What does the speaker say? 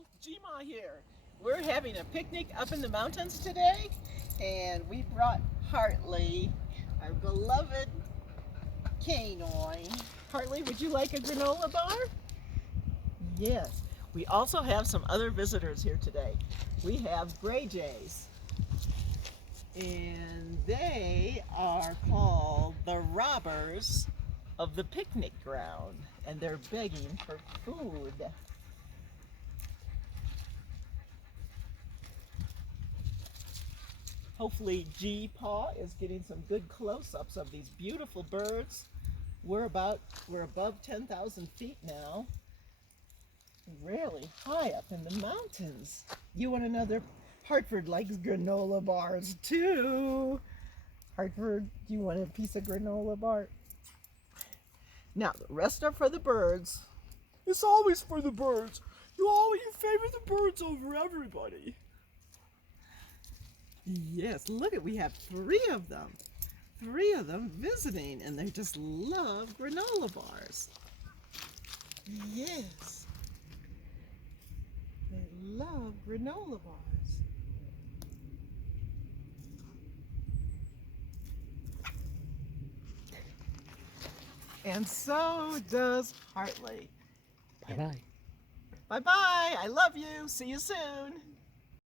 Hello, Gma here. We're having a picnic up in the mountains today, and we brought Hartley, our beloved canine. Hartley, would you like a granola bar? Yes. We also have some other visitors here today. We have gray jays, and they are called the robbers of the picnic ground, and they're begging for food. Hopefully G-Paw is getting some good close-ups of these beautiful birds. We're above 10,000 feet now. Really high up in the mountains. You want another? Hartford likes granola bars too. Hartford, do you want a piece of granola bar? Now, the rest are for the birds. It's always for the birds. You favor the birds over everybody. Yes, look at, we have three of them visiting, and they just love granola bars. Yes, they love granola bars. And so does Hartley. Bye-bye. Bye-bye, I love you, see you soon.